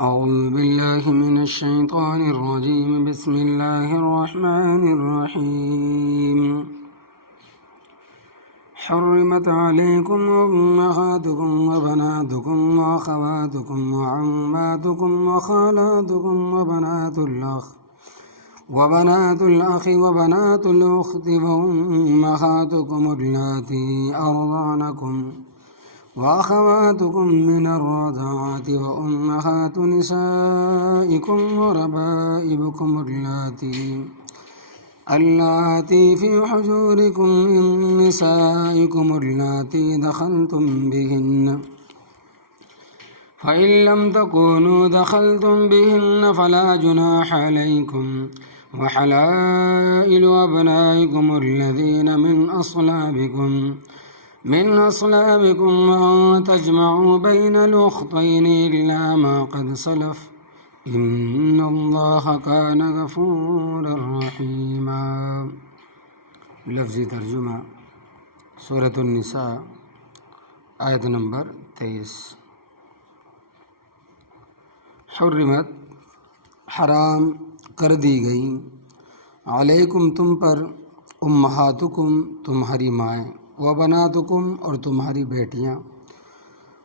أعوذ بالله من الشيطان الرجيم. بسم الله الرحمن الرحيم. حرمت عليكم أمهاتكم وبناتكم وأخواتكم وعماتكم وخالاتكم وبنات الأخ وبنات الأخت وأمهاتكم اللاتي أرضعنكم وأخواتكم من الرضاعة وأمهات نسائكم وربائبكم اللاتي في حجوركم من نسائكم اللاتي دخلتم بهن فإن لم تكونوا دخلتم بهن فلا جناح عليكم وحلائل أبنائكم الذين من أصلابكم وأن تجمعوا بين الأختين إلا ما قد سلف إن الله كان غفورا رحيما. لفظی ترجمہ سورۃ النساء آیت نمبر 23. حرمت حرام کر دی گئی، علیکم تم پر، امہاتکم تمہاری مائیں، وبناتکم اور تمہاری بیٹیاں،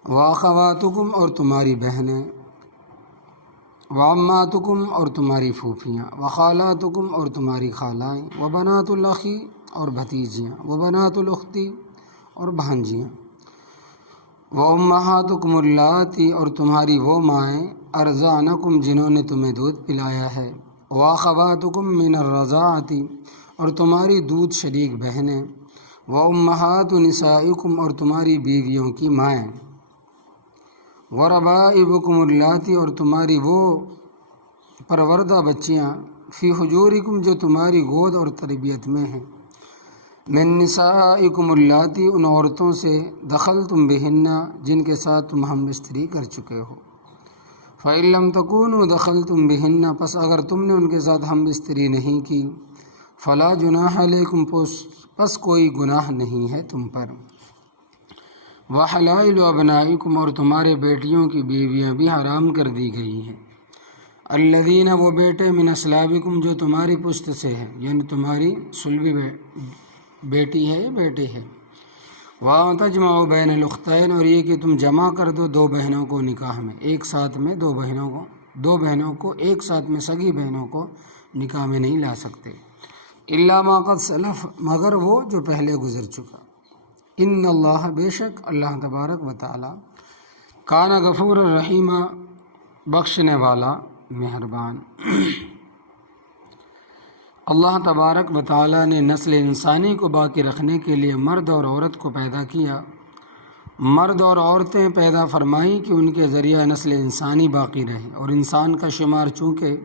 واخواتکم اور تمہاری بہنیں، وعماتکم اور تمہاری پھوپھیاں، وخالاتکم اور تمہاری خالائیں، وبنات الاخی اور بھتیجیاں، وبنات الاختی اور بھانجیاں، وامہاتکم اللاتی اور تمہاری وہ مائیں، ارضعنکم جنہوں نے تمہیں دودھ پلایا ہے، واخواتکم من الرضاعتی اور تمہاری دودھ شریک بہنیں، وامہات نسائکم اور تمہاری بیویوں کی مائیں، وربائبکم اللاتی اور تمہاری وہ پروردہ بچیاں، فی حجورکم جو تمہاری گود اور تربیت میں ہیں، من نسائکم اللاتی ان عورتوں سے، دخلتم بہن جن کے ساتھ تم ہم بستری کر چکے ہو، فإن لم تکونوا دخلتم بہن پس اگر تم نے ان کے ساتھ ہم بستری نہیں کی، فلا جناح علیکم پس کوئی گناہ نہیں ہے تم پر، وحلائل ابنائکم اور تمہارے بیٹیوں کی بیویاں بھی حرام کر دی گئی ہیں، الذین وہ بیٹے، من اصلابکم جو تمہاری پشت سے ہیں، یعنی تمہاری صلبی بیٹی ہے یا بیٹے ہیں، وَأَن تَجْمَعُوا بَيْنَ الْأُخْتَيْنِ اور یہ کہ تم جمع کر دو دو بہنوں کو نکاح میں، ایک ساتھ میں دو بہنوں کو ایک ساتھ میں سگی بہنوں کو نکاح میں نہیں لا سکتے، الا ما قد سلف مگر وہ جو پہلے گزر چکا، ان اللہ بے شک اللہ تبارک و تعالی، کان غفور الرحیم بخشنے والا مہربان. اللہ تبارک و تعالی نے نسل انسانی کو باقی رکھنے کے لیے مرد اور عورت کو پیدا کیا، مرد اور عورتیں پیدا فرمائیں کہ ان کے ذریعہ نسل انسانی باقی رہے، اور انسان کا شمار چونکہ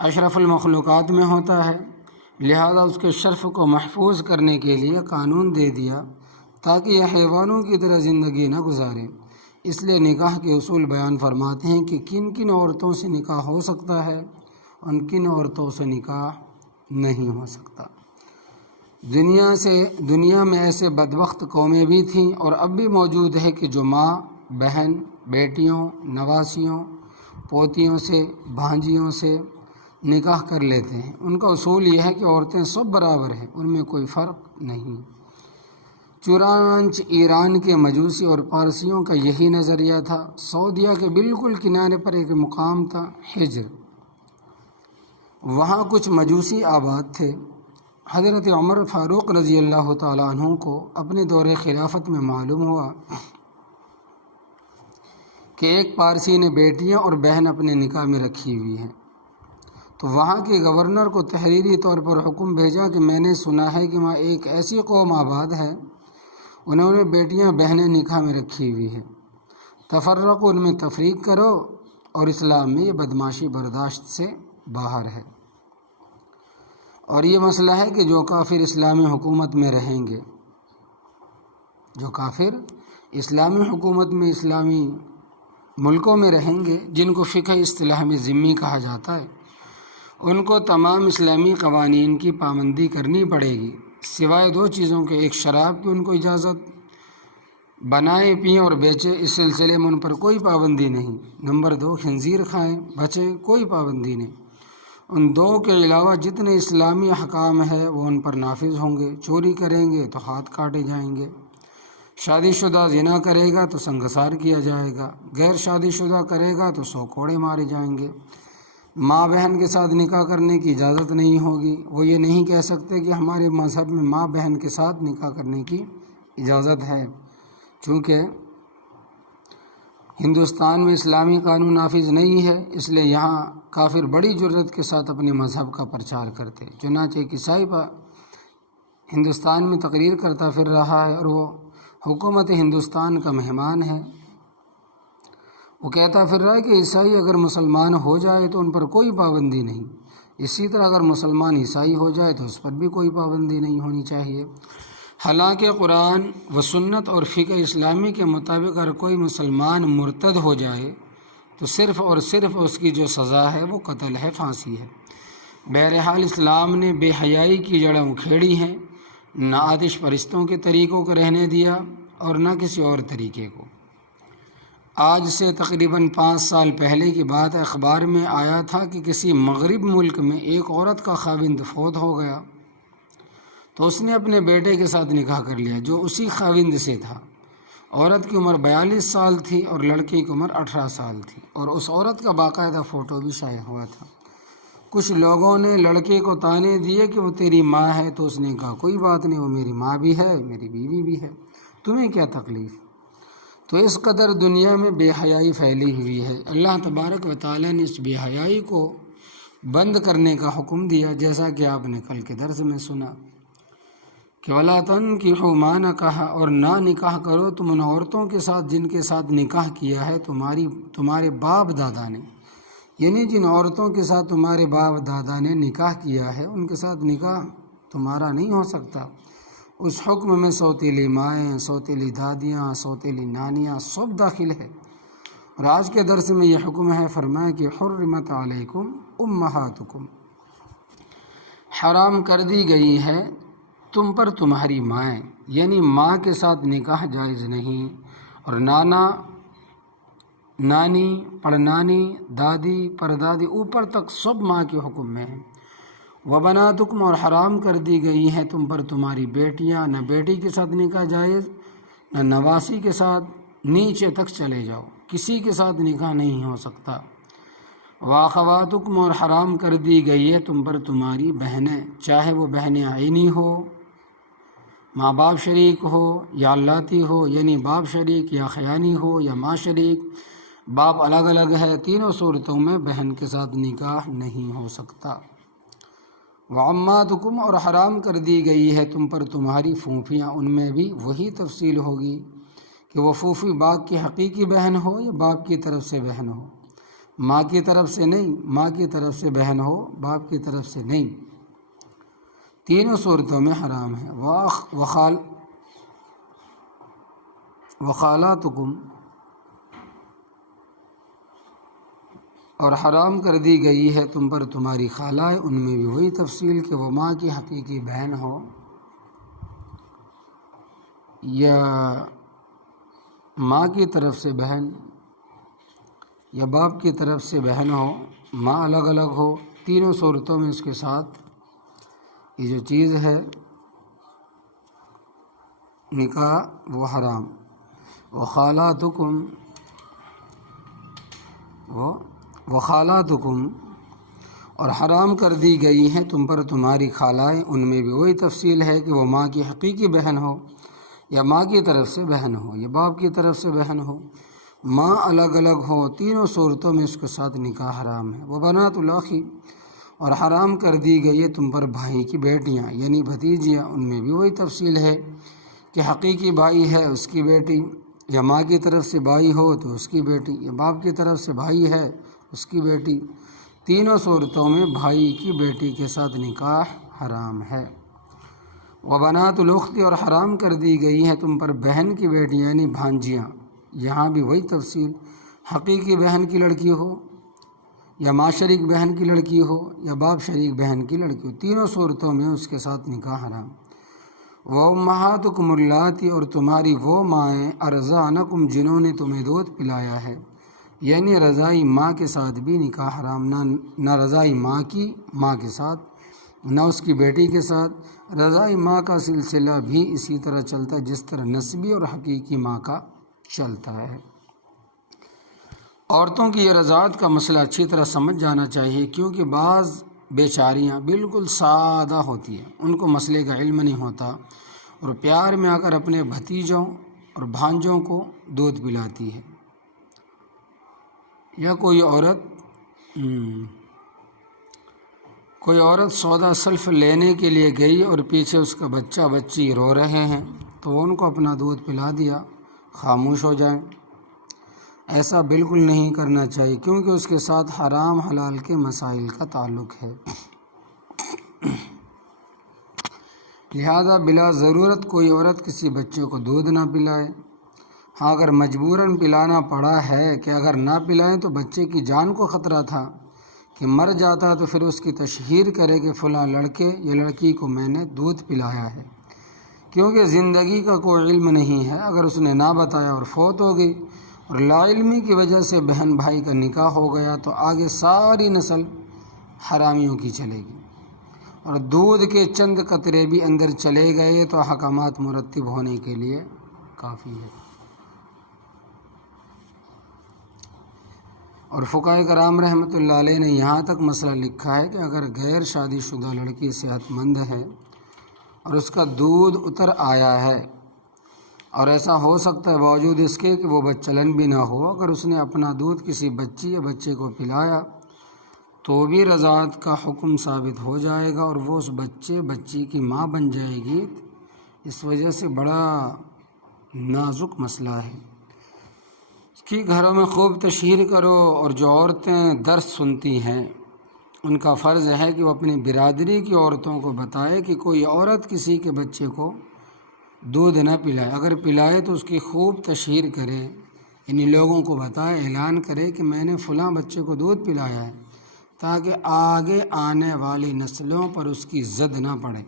اشرف المخلوقات میں ہوتا ہے لہذا اس کے شرف کو محفوظ کرنے کے لیے قانون دے دیا تاکہ یہ حیوانوں کی طرح زندگی نہ گزاریں. اس لیے نکاح کے اصول بیان فرماتے ہیں کہ کن کن عورتوں سے نکاح ہو سکتا ہے اور کن عورتوں سے نکاح نہیں ہو سکتا. دنیا میں ایسے بدبخت قومیں بھی تھیں اور اب بھی موجود ہے کہ جو ماں، بہن، بیٹیوں، نواسیوں، پوتیوں سے، بھانجیوں سے نکاح کر لیتے ہیں. ان کا اصول یہ ہے کہ عورتیں سب برابر ہیں، ان میں کوئی فرق نہیں. چنانچہ ایران کے مجوسی اور پارسیوں کا یہی نظریہ تھا. سعودیہ کے بالکل کنارے پر ایک مقام تھا حجر، وہاں کچھ مجوسی آباد تھے. حضرت عمر فاروق رضی اللہ تعالیٰ عنہ کو اپنے دور خلافت میں معلوم ہوا کہ ایک پارسی نے بیٹیاں اور بہن اپنے نکاح میں رکھی ہوئی ہیں، تو وہاں کے گورنر کو تحریری طور پر حکم بھیجا کہ میں نے سنا ہے کہ وہاں ایک ایسی قوم آباد ہے، انہوں نے بیٹیاں بہنیں نکاح میں رکھی ہوئی ہیں، تفرق ان میں تفریق کرو، اور اسلام میں یہ بدماشی برداشت سے باہر ہے. اور یہ مسئلہ ہے کہ جو کافر اسلامی حکومت میں رہیں گے، اسلامی ملکوں میں رہیں گے جن کو فقہ اصطلاح میں ذمی کہا جاتا ہے، ان کو تمام اسلامی قوانین کی پابندی کرنی پڑے گی، سوائے دو چیزوں کے، ایک شراب کی ان کو اجازت بنائیں پئیں اور بیچیں، اس سلسلے میں ان پر کوئی پابندی نہیں۔ نمبر 2، خنزیر کھائیں بچیں، کوئی پابندی نہیں۔ ان دو کے علاوہ جتنے اسلامی احکام ہے وہ ان پر نافذ ہوں گے۔ چوری کریں گے تو ہاتھ کاٹے جائیں گے، شادی شدہ زنا کرے گا تو سنگسار کیا جائے گا، غیر شادی شدہ کرے گا تو 100 کوڑے مارے جائیں گے۔ ماں بہن کے ساتھ نکاح کرنے کی اجازت نہیں ہوگی۔ وہ یہ نہیں کہہ سکتے کہ ہمارے مذہب میں ماں بہن کے ساتھ نکاح کرنے کی اجازت ہے، چونکہ ہندوستان میں اسلامی قانون نافذ نہیں ہے، اس لیے یہاں کافر بڑی جرت کے ساتھ اپنے مذہب کا پرچار کرتے۔ چنانچہ ایک عیسائی ہندوستان میں تقریر کرتا پھر رہا ہے اور وہ حکومت ہندوستان کا مہمان ہے۔ وہ کہتا پھر رہا ہے کہ عیسائی اگر مسلمان ہو جائے تو ان پر کوئی پابندی نہیں، اسی طرح اگر مسلمان عیسائی ہو جائے تو اس پر بھی کوئی پابندی نہیں ہونی چاہیے۔ حالانکہ قرآن و سنت اور فقہ اسلامی کے مطابق اگر کوئی مسلمان مرتد ہو جائے تو صرف اور صرف اس کی جو سزا ہے وہ قتل ہے، پھانسی ہے۔ بہرحال اسلام نے بے حیائی کی جڑیں اکھیڑی ہیں، نہ آتش پرستوں کے طریقوں کو رہنے دیا اور نہ کسی اور طریقے کو۔ آج سے تقریباً 5 سال پہلے کی بات ہے، اخبار میں آیا تھا کہ کسی مغرب ملک میں ایک عورت کا خاوند فوت ہو گیا تو اس نے اپنے بیٹے کے ساتھ نکاح کر لیا جو اسی خاوند سے تھا۔ عورت کی عمر 42 سال تھی اور لڑکی کی عمر 18 سال تھی، اور اس عورت کا باقاعدہ فوٹو بھی شائع ہوا تھا۔ کچھ لوگوں نے لڑکے کو طعنے دیے کہ وہ تیری ماں ہے، تو اس نے کہا کوئی بات نہیں، وہ میری ماں بھی ہے، میری بیوی بھی ہے، تمہیں کیا تکلیف؟ تو اس قدر دنیا میں بے حیائی پھیلی ہوئی ہے۔ اللہ تبارک و تعالیٰ نے اس بے حیائی کو بند کرنے کا حکم دیا، جیسا کہ آپ نے کل کے درس میں سنا کہ وَلَا تَنْكِحُوا مَا نَكَحَ، اور نہ نکاح کرو تم ان عورتوں کے ساتھ جن کے ساتھ نکاح کیا ہے تمہارے باپ دادا نے، یعنی جن عورتوں کے ساتھ تمہارے باپ دادا نے نکاح کیا ہے ان کے ساتھ نکاح تمہارا نہیں ہو سکتا۔ اس حکم میں سوتیلی مائیں، سوتیلی دادیاں، سوتیلی نانیاں سب داخل ہے۔ اور آج کے درس میں یہ حکم ہے، فرمایا کہ حرمت علیکم امہاتکم، حرام کر دی گئی ہے تم پر تمہاری مائیں، یعنی ماں کے ساتھ نکاح جائز نہیں، اور نانا، نانی، پڑنانی، دادی، پردادی، اوپر تک سب ماں کے حکم میں ہیں۔ وبناتکم، اور حرام کر دی گئی ہیں تم پر تمہاری بیٹیاں، نہ بیٹی کے ساتھ نکاح جائز، نہ نواسی کے ساتھ، نیچے تک چلے جاؤ، کسی کے ساتھ نکاح نہیں ہو سکتا۔ واخواتکم، اور حرام کر دی گئی ہے تم پر تمہاری بہنیں، چاہے وہ بہنیں عینی ہو، ماں باپ شریک ہو، یا لاتی ہو یعنی باپ شریک، یا خیانی ہو، یا ماں شریک، باپ الگ الگ ہے، تینوں صورتوں میں بہن کے ساتھ نکاح نہیں ہو سکتا۔ وعماتکم، اور حرام کر دی گئی ہے تم پر تمہاری پھوپھیاں، ان میں بھی وہی تفصیل ہوگی کہ وہ پھوپھی باپ کی حقیقی بہن ہو یا باپ کی طرف سے بہن ہو، ماں کی طرف سے نہیں، ماں کی طرف سے بہن ہو، باپ کی طرف سے نہیں، تینوں صورتوں میں حرام ہے۔ وخالاتکم، اور حرام کر دی گئی ہے تم پر تمہاری خالائیں، ان میں بھی وہی تفصیل کہ وہ ماں کی حقیقی بہن ہو یا ماں کی طرف سے بہن یا باپ کی طرف سے بہن ہو، ماں الگ الگ ہو، تینوں صورتوں میں اس کے ساتھ یہ جو چیز ہے نکاح وہ حرام۔ وخالاتکم، اور حرام کر دی گئی ہیں تم پر تمہاری خالائیں، ان میں بھی وہی تفصیل ہے کہ وہ ماں کی حقیقی بہن ہو یا ماں کی طرف سے بہن ہو یا باپ کی طرف سے بہن ہو، ماں الگ الگ ہو، تینوں صورتوں میں اس کے ساتھ نکاح حرام ہے۔ وبنات الاخی، اور حرام کر دی گئی ہے تم پر بھائی کی بیٹیاں یعنی بھتیجیاں، ان میں بھی وہی تفصیل ہے کہ حقیقی بھائی ہے اس کی بیٹی، یا ماں کی طرف سے بھائی ہو تو اس کی بیٹی، یا باپ کی طرف سے بھائی ہے اس کی بیٹی، تینوں صورتوں میں بھائی کی بیٹی کے ساتھ نکاح حرام ہے۔ وبنات الاخت، اور حرام کر دی گئی ہے تم پر بہن کی بیٹیاں یعنی بھانجیاں، یہاں بھی وہی تفصیل، حقیقی بہن کی لڑکی ہو یا ماں شریک بہن کی لڑکی ہو یا باپ شریک بہن کی لڑکی ہو، تینوں صورتوں میں اس کے ساتھ نکاح حرام۔ وَأُمَّهَاتُكُمُ اللَّاتِي اور تمہاری وہ مائیں ارضعنکم جنہوں نے تمہیں دودھ پلایا ہے، یعنی رضائی ماں کے ساتھ بھی نکاح حرام، نہ رضائی ماں کی ماں کے ساتھ، نہ اس کی بیٹی کے ساتھ۔ رضائی ماں کا سلسلہ بھی اسی طرح چلتا ہے جس طرح نسبی اور حقیقی ماں کا چلتا ہے۔ عورتوں کی یہ رضاعت کا مسئلہ اچھی طرح سمجھ جانا چاہیے، کیونکہ بعض بیچاریاں بالکل سادہ ہوتی ہیں، ان کو مسئلے کا علم نہیں ہوتا، اور پیار میں آ کر اپنے بھتیجوں اور بھانجوں کو دودھ پلاتی ہے۔ یا کوئی عورت سودا سلف لینے کے لیے گئی اور پیچھے اس کا بچہ بچی رو رہے ہیں تو وہ ان کو اپنا دودھ پلا دیا، خاموش ہو جائیں۔ ایسا بالکل نہیں کرنا چاہیے، کیونکہ اس کے ساتھ حرام حلال کے مسائل کا تعلق ہے۔ لہذا بلا ضرورت کوئی عورت کسی بچے کو دودھ نہ پلائے۔ ہاں اگر مجبوراً پلانا پڑا ہے کہ اگر نہ پلائیں تو بچے کی جان کو خطرہ تھا کہ مر جاتا، تو پھر اس کی تشہیر کرے کہ فلاں لڑکے یا لڑکی کو میں نے دودھ پلایا ہے، کیونکہ زندگی کا کوئی علم نہیں ہے۔ اگر اس نے نہ بتایا اور فوت ہو گئی اور لا علمی کی وجہ سے بہن بھائی کا نکاح ہو گیا تو آگے ساری نسل حرامیوں کی چلے گی، اور دودھ کے چند قطرے بھی اندر چلے گئے تو احکامات مرتب ہونے کے لیے کافی ہے۔ اور فقہائے کرام رحمۃ اللہ علیہ نے یہاں تک مسئلہ لکھا ہے کہ اگر غیر شادی شدہ لڑکی صحت مند ہے اور اس کا دودھ اتر آیا ہے، اور ایسا ہو سکتا ہے باوجود اس کے کہ وہ بچلن بھی نہ ہو، اگر اس نے اپنا دودھ کسی بچی یا بچے کو پلایا تو بھی رضاعت کا حکم ثابت ہو جائے گا، اور وہ اس بچی کی ماں بن جائے گی۔ اس وجہ سے بڑا نازک مسئلہ ہے کہ گھروں میں خوب تشہیر کرو، اور جو عورتیں درس سنتی ہیں ان کا فرض ہے کہ وہ اپنی برادری کی عورتوں کو بتائے کہ کوئی عورت کسی کے بچے کو دودھ نہ پلائے، اگر پلائے تو اس کی خوب تشہیر کرے، یعنی لوگوں کو بتائے، اعلان کرے کہ میں نے فلاں بچے کو دودھ پلایا ہے، تاکہ آگے آنے والی نسلوں پر اس کی زد نہ پڑے۔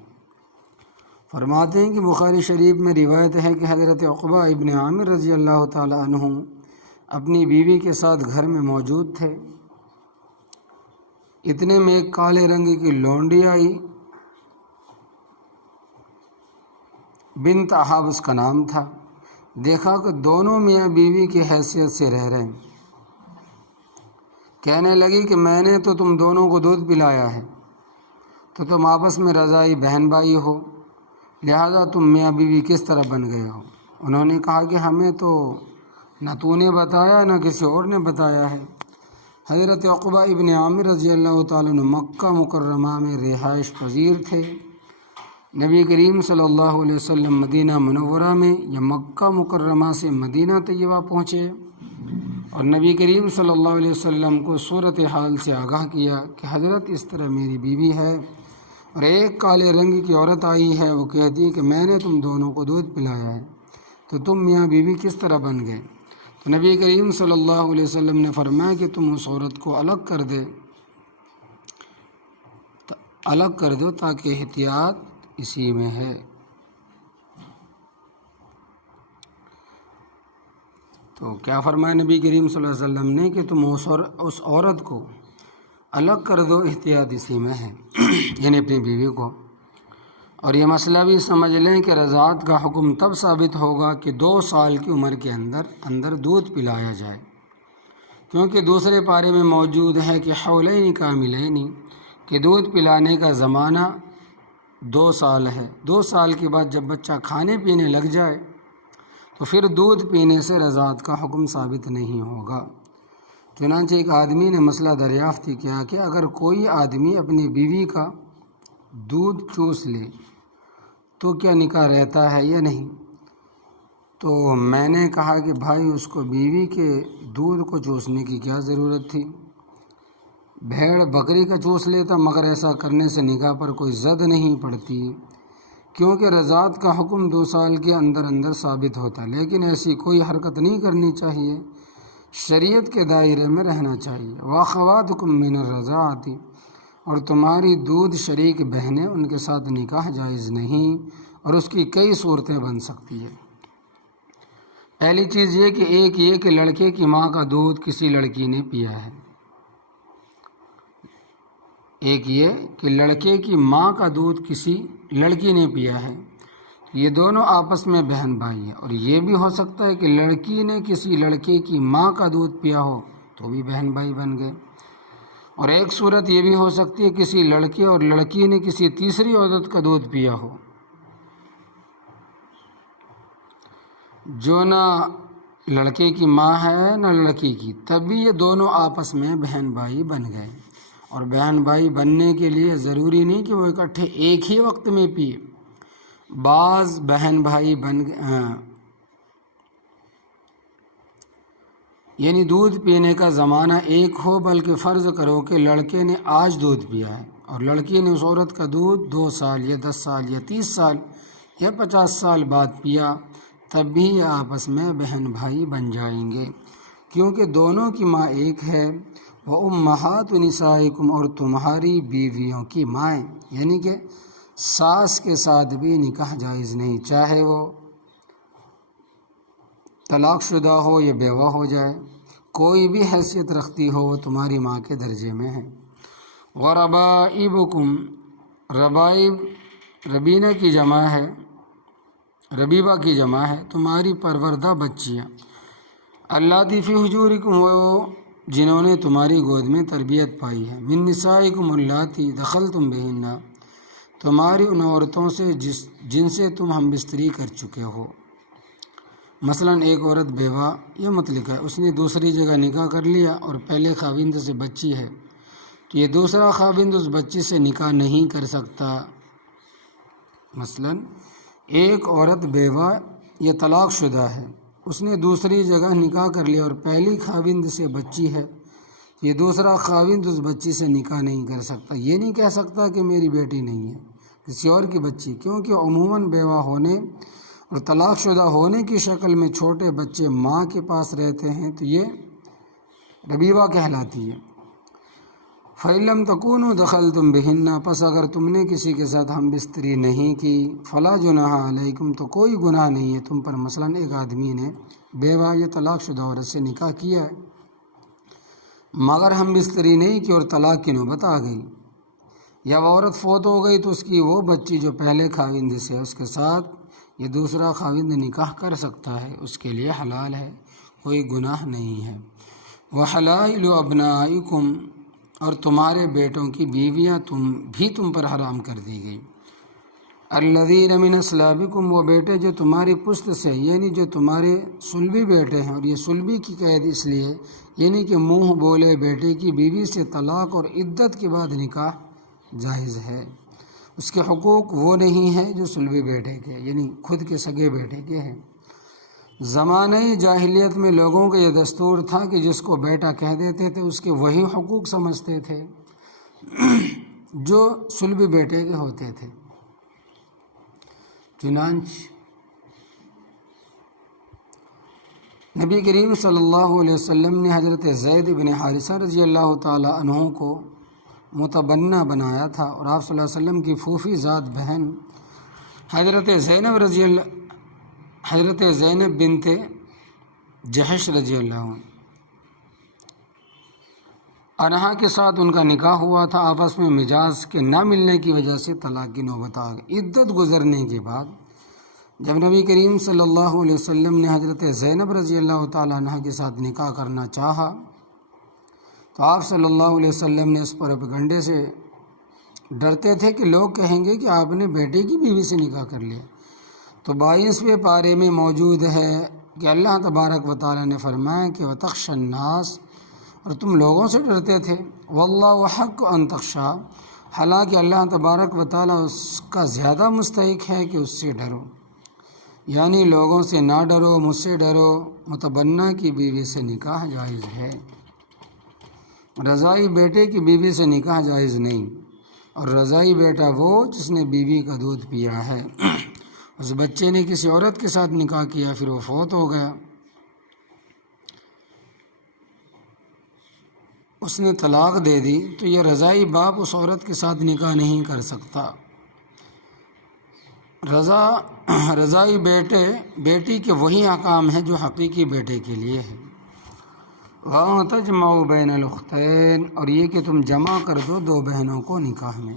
فرماتے ہیں کہ بخاری شریف میں روایت ہے کہ حضرت عقبہ ابن عامر رضی اللہ تعالی عنہ اپنی بیوی کے ساتھ گھر میں موجود تھے، اتنے میں ایک کالے رنگ کی لونڈی آئی، بنت احاب اس کا نام تھا۔ دیکھا کہ دونوں میاں بیوی کی حیثیت سے رہ رہے ہیں، کہنے لگی کہ میں نے تو تم دونوں کو دودھ پلایا ہے، تو تم آپس میں رضائی بہن بھائی ہو، لہذا تم میاں بیوی کس طرح بن گئے ہو؟ انہوں نے کہا کہ ہمیں تو نہ تو نے بتایا نہ کسی اور نے بتایا ہے۔ حضرت عقبہ ابن عامر رضی اللہ تعالیٰ عنہ مکہ مکرمہ میں رہائش پذیر تھے۔ نبی کریم صلی اللہ علیہ وسلم مدینہ منورہ میں یا مکہ مکرمہ سے مدینہ طیبہ پہنچے، اور نبی کریم صلی اللہ علیہ وسلم کو صورتحال سے آگاہ کیا کہ حضرت اس طرح میری بیوی ہے، اور ایک کالے رنگ کی عورت آئی ہے، وہ کہتی ہے کہ میں نے تم دونوں کو دودھ پلایا ہے، تو تم میاں بیوی کس طرح بن گئے؟ تو نبی کریم صلی اللہ علیہ وسلم نے فرمایا کہ تم اس عورت کو الگ کر دو تاکہ احتیاط اسی میں ہے۔ تو کیا فرمایا نبی کریم صلی اللہ علیہ وسلم نے کہ تم اس عورت کو الگ کر دو، احتیاط اسی میں ہے، یعنی اپنی بیوی کو۔ اور یہ مسئلہ بھی سمجھ لیں کہ رضاعت کا حکم تب ثابت ہوگا کہ 2 سال کی عمر کے اندر دودھ پلایا جائے، کیونکہ دوسرے پارے میں موجود ہے کہ حولین کاملین، کہ دودھ پلانے کا زمانہ 2 سال ہے۔ 2 سال کے بعد جب بچہ کھانے پینے لگ جائے تو پھر دودھ پینے سے رضاعت کا حکم ثابت نہیں ہوگا۔ چنانچہ ایک آدمی نے مسئلہ دریافت کیا کہ اگر کوئی آدمی اپنی بیوی کا دودھ چوس لے تو کیا نکاح رہتا ہے یا نہیں؟ تو میں نے کہا کہ بھائی اس کو بیوی کے دودھ کو چوسنے کی کیا ضرورت تھی؟ بھیڑ بکری کا چوس لیتا، مگر ایسا کرنے سے نکاح پر کوئی زد نہیں پڑتی، کیونکہ رضاعت کا حکم 2 سال کے اندر ثابت ہوتا، لیکن ایسی کوئی حرکت نہیں کرنی چاہیے، شریعت کے دائرے میں رہنا چاہیے۔ وَأَخَوَاتُكُم مِّنَ الرَّضَاعَةِ، اور تمہاری دودھ شریک بہنیں، ان کے ساتھ نکاح جائز نہیں، اور اس کی کئی صورتیں بن سکتی ہے۔ پہلی چیز یہ کہ لڑکے کی ماں کا دودھ کسی لڑکی نے پیا ہے۔ ایک یہ کہ لڑکے کی ماں کا دودھ کسی لڑکی نے پیا ہے، یہ دونوں آپس میں بہن بھائی ہیں۔ اور یہ بھی ہو سکتا ہے کہ لڑکی نے کسی لڑکے کی ماں کا دودھ پیا ہو تو بھی بہن بھائی بن گئے۔ اور ایک صورت یہ بھی ہو سکتی ہے کسی لڑکے اور لڑکی نے کسی تیسری عورت کا دودھ پیا ہو جو نہ لڑکے کی ماں ہے نہ لڑکی کی، تب بھی یہ دونوں آپس میں بہن بھائی بن گئے۔ اور بہن بھائی بننے کے لیے ضروری نہیں کہ وہ اکٹھے ایک ہی وقت میں پیے، بعض بہن بھائی بن گئے یعنی دودھ پینے کا زمانہ ایک ہو، بلکہ فرض کرو کہ لڑکے نے آج دودھ پیا ہے اور لڑکی نے اس عورت کا دودھ 2 سال یا 10 سال یا 30 سال یا 50 سال بعد پیا، تب بھی یہ آپس میں بہن بھائی بن جائیں گے، کیونکہ دونوں کی ماں ایک ہے۔ وَأُمَّهَاتُ نِسَائِكُمْ، اور تمہاری بیویوں کی مائیں، یعنی کہ ساس کے ساتھ بھی نکاح جائز نہیں، چاہے وہ طلاق شدہ ہو یا بیوہ ہو جائے، کوئی بھی حیثیت رکھتی ہو وہ تمہاری ماں کے درجے میں ہے۔ وَرَبَائِبُكُمْ، ربائب ربینہ کی جمع ہے، ربیبہ کی جمع ہے، تمہاری پروردہ بچیاں، اللاتی فی حجورکم، وہ جنہوں نے تمہاری گود میں تربیت پائی ہے، من نسائکم اللاتی دخلتم بہن، تمہاری ان عورتوں سے جن سے تم ہم بستری کر چکے ہو۔ مثلا ایک عورت بیوہ یہ مطلق ہے، اس نے دوسری جگہ نکاح کر لیا اور پہلے خاوند سے بچی ہے تو یہ دوسرا خاوند اس بچی سے نکاح نہیں کر سکتا۔ مثلا ایک عورت بیوہ یا طلاق شدہ ہے، اس نے دوسری جگہ نکاح کر لیا اور پہلی خاوند سے بچی ہے، یہ دوسرا خاوند اس بچی سے نکاح نہیں کر سکتا۔ یہ نہیں کہہ سکتا کہ میری بیٹی نہیں ہے، کسی اور کی بچی، کیونکہ عموماً بیوہ ہونے اور طلاق شدہ ہونے کی شکل میں چھوٹے بچے ماں کے پاس رہتے ہیں تو یہ ربیبہ کہلاتی ہے۔ فَإِن لَمْ تَكُونُوا دَخَلْتُمْ بِهِنَّ، پس اگر تم نے کسی کے ساتھ ہم بستری نہیں کی، فَلَا جُنَاحَ عَلَيْكُمْ، تو کوئی گناہ نہیں ہے تم پر۔ مثلا ایک آدمی نے بیوہ یا طلاق شدہ عورت سے نکاح کیا ہے مگر ہم بستری نہیں کی اور طلاق کی نوبت آ گئی، یا وہ عورت فوت ہو گئی تو اس کی وہ بچی جو پہلے خاوند سے ہے اس کے ساتھ یہ دوسرا خاوند نکاح کر سکتا ہے، اس کے لیے حلال ہے، کوئی گناہ نہیں ہے۔ وَحَلَائِلُ أَبْنَائِكُمْ، اور تمہارے بیٹوں کی بیویاں تم پر حرام کر دی گئی، الَّذِينَ مِنْ أَصْلَابِكُمْ، وہ بیٹے جو تمہاری پشت سے، یعنی جو تمہارے صلبی بیٹے ہیں۔ اور یہ صلبی کی قید اس لیے یعنی کہ منہ بولے بیٹے کی بیوی سے طلاق اور عدت کے بعد نکاح جائز ہے، اس کے حقوق وہ نہیں ہیں جو صلبی بیٹے کے یعنی خود کے سگے بیٹے کے ہیں۔ زمانہ جاہلیت میں لوگوں کا یہ دستور تھا کہ جس کو بیٹا کہہ دیتے تھے اس کے وہی حقوق سمجھتے تھے جو صلبی بیٹے کے ہوتے تھے۔ چنانچہ نبی کریم صلی اللہ علیہ وسلم نے حضرت زید بن حارثہ رضی اللہ تعالی عنہ کو متبنہ بنایا تھا، اور آپ صلی اللہ علیہ وسلم کی پھوپھی ذات بہن حضرت زینب بنت جحش رضی اللہ عنہا کے ساتھ ان کا نکاح ہوا تھا۔ آپس میں مجاز کے نہ ملنے کی وجہ سے طلاق کی نوبت آ گئی۔ عدت گزرنے کے بعد جب نبی کریم صلی اللہ علیہ وسلم نے حضرت زینب رضی اللہ تعالیٰ عنہ کے ساتھ نکاح کرنا چاہا تو آپ صلی اللہ علیہ وسلم نے اس پروپیگنڈے سے ڈرتے تھے کہ لوگ کہیں گے کہ آپ نے بیٹے کی بیوی سے نکاح کر لیا۔ تو 22ویں پارے میں موجود ہے کہ اللہ تبارک و تعالیٰ نے فرمایا کہ وَتَخْشَ النَّاسَ، اور تم لوگوں سے ڈرتے تھے، وَاللَّهُ حَقُّ أَن تَخْشَىٰ، حالانکہ اللہ تبارک و تعالیٰ اس کا زیادہ مستحق ہے کہ اس سے ڈرو، یعنی لوگوں سے نہ ڈرو، مجھ سے ڈرو۔ متبنہ کی بیوی سے نکاح جائز ہے، رضائی بیٹے کی بیوی سے نکاح جائز نہیں، اور رضائی بیٹا وہ جس نے بیوی کا دودھ پیا ہے۔ اس بچے نے کسی عورت کے ساتھ نکاح کیا، پھر وہ فوت ہو گیا، اس نے طلاق دے دی، تو یہ رضائی باپ اس عورت کے ساتھ نکاح نہیں کر سکتا۔ رضائی بیٹی کے وہی احکام ہیں جو حقیقی بیٹے کے لیے ہے۔ وَأَن تَجْمَعُوا بَيْنَ الْأُخْتَيْنِ، اور یہ کہ تم جمع کر دو دو بہنوں کو نکاح میں،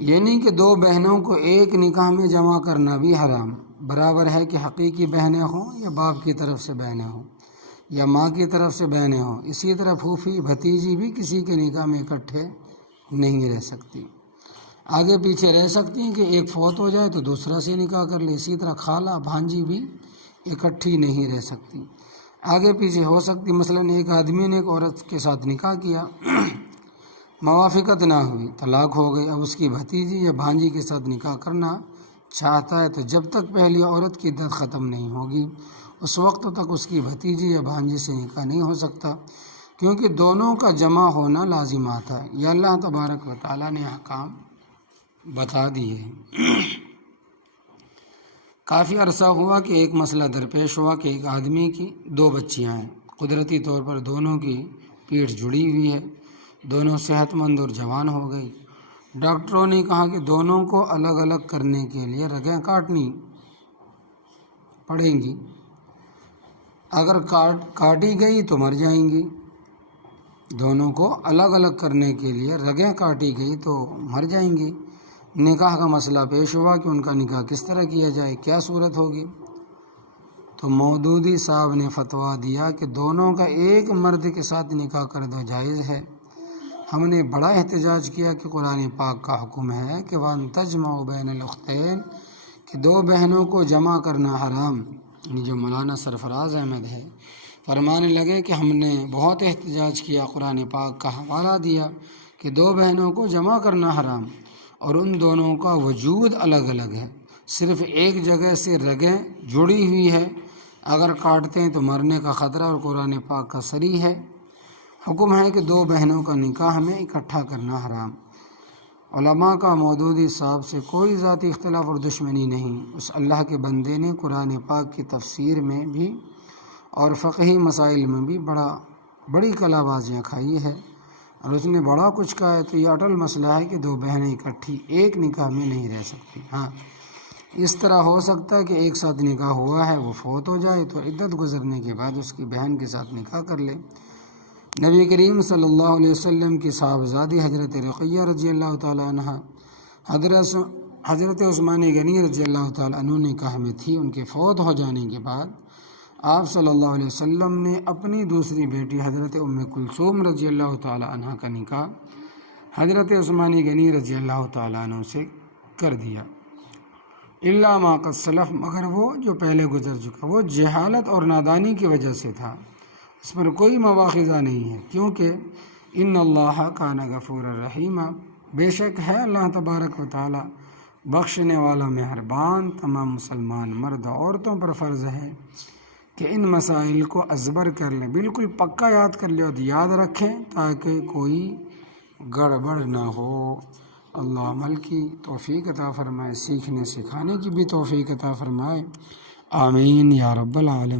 یعنی کہ دو بہنوں کو ایک نکاح میں جمع کرنا بھی حرام، برابر ہے کہ حقیقی بہنیں ہوں یا باپ کی طرف سے بہنیں ہوں یا ماں کی طرف سے بہنیں ہوں۔ اسی طرح پھوپھی بھتیجی بھی کسی کے نکاح میں اکٹھے نہیں رہ سکتی، آگے پیچھے رہ سکتی ہیں کہ ایک فوت ہو جائے تو دوسرا سے نکاح کر لے۔ اسی طرح خالہ بھانجی بھی اکٹھی نہیں رہ سکتی، آگے پیچھے ہو سکتی۔ مثلا ایک آدمی نے ایک عورت کے ساتھ نکاح کیا، موافقت نہ ہوئی، طلاق ہو گئی، اب اس کی بھتیجی یا بھانجی کے ساتھ نکاح کرنا چاہتا ہے تو جب تک پہلی عورت کی عدت ختم نہیں ہوگی اس وقت تک اس کی بھتیجی یا بھانجی سے نکاح نہیں ہو سکتا، کیونکہ دونوں کا جمع ہونا لازم آتا ہے۔ یہ اللہ تبارک و تعالیٰ نے احکام بتا دیے ہیں۔ کافی عرصہ ہوا کہ ایک مسئلہ درپیش ہوا کہ ایک آدمی کی دو بچیاں ہیں، قدرتی طور پر دونوں کی پیٹھ جڑی ہوئی ہے، دونوں صحت مند اور جوان ہو گئی۔ ڈاکٹروں نے کہا کہ دونوں کو الگ الگ کرنے کے لیے رگیں کاٹنی پڑیں گی، اگر کاٹی گئی تو مر جائیں گی۔ دونوں کو الگ الگ کرنے کے لیے رگیں کاٹی گئی تو مر جائیں گی۔ نکاح کا مسئلہ پیش ہوا کہ ان کا نکاح کس طرح کیا جائے، کیا صورت ہوگی؟ تو مودودی صاحب نے فتویٰ دیا کہ دونوں کا ایک مرد کے ساتھ نکاح کر دو جائز ہے۔ ہم نے بڑا احتجاج کیا کہ قرآن پاک کا حکم ہے کہ وَأَن تَجْمَعُوا بَيْنَ الْأُخْتَيْنِ، کہ دو بہنوں کو جمع کرنا حرام۔ یعنی جو مولانا سرفراز احمد ہے فرمانے لگے کہ ہم نے بہت احتجاج کیا، قرآن پاک کا حوالہ دیا کہ دو بہنوں کو جمع کرنا حرام، اور ان دونوں کا وجود الگ الگ ہے، صرف ایک جگہ سے رگیں جڑی ہوئی ہے، اگر کاٹتے ہیں تو مرنے کا خطرہ، اور قرآن پاک کا صریح ہے حکم ہے کہ دو بہنوں کا نکاح میں اکٹھا کرنا حرام۔ علماء کا مودودی صاحب سے کوئی ذاتی اختلاف اور دشمنی نہیں، اس اللہ کے بندے نے قرآن پاک کی تفسیر میں بھی اور فقہی مسائل میں بھی بڑی کلا بازیاں کھائی ہے، اور اس نے بڑا کچھ کہا ہے۔ تو یہ اٹل مسئلہ ہے کہ دو بہنیں اکٹھی ایک نکاح میں نہیں رہ سکتی۔ ہاں، اس طرح ہو سکتا ہے کہ ایک ساتھ نکاح ہوا ہے، وہ فوت ہو جائے تو عدت گزرنے کے بعد اس کی بہن کے ساتھ نکاح کر لے۔ نبی کریم صلی اللہ علیہ وسلم کی صاحبزادی حضرت رقیہ رضی اللہ تعالیٰ عنہ حضرت عثمان غنی رضی اللہ تعالیٰ عنہ نکاح میں تھی۔ ان کے فوت ہو جانے کے بعد آپ صلی اللہ علیہ وسلم نے اپنی دوسری بیٹی حضرت ام کلثوم رضی اللہ تعالیٰ عنہ کا نکاح حضرت عثمان غنی رضی اللہ تعالیٰ عنہ سے کر دیا، الا ما قد سلف، مگر وہ جو پہلے گزر چکا، وہ جہالت اور نادانی کی وجہ سے تھا، اس پر کوئی مواخذہ نہیں ہے، کیونکہ ان اللہ کان غفور الرحیم، بے شک ہے اللہ تبارک و تعالی بخشنے والا مہربان۔ تمام مسلمان مرد عورتوں پر فرض ہے کہ ان مسائل کو ازبر کر لیں، بالکل پکا یاد کر لیں اور یاد رکھیں تاکہ کوئی گڑبڑ نہ ہو۔ اللہ عمل کی توفیق عطا فرمائے، سیکھنے سکھانے کی بھی توفیق عطا فرمائے، آمین یا رب العالمین۔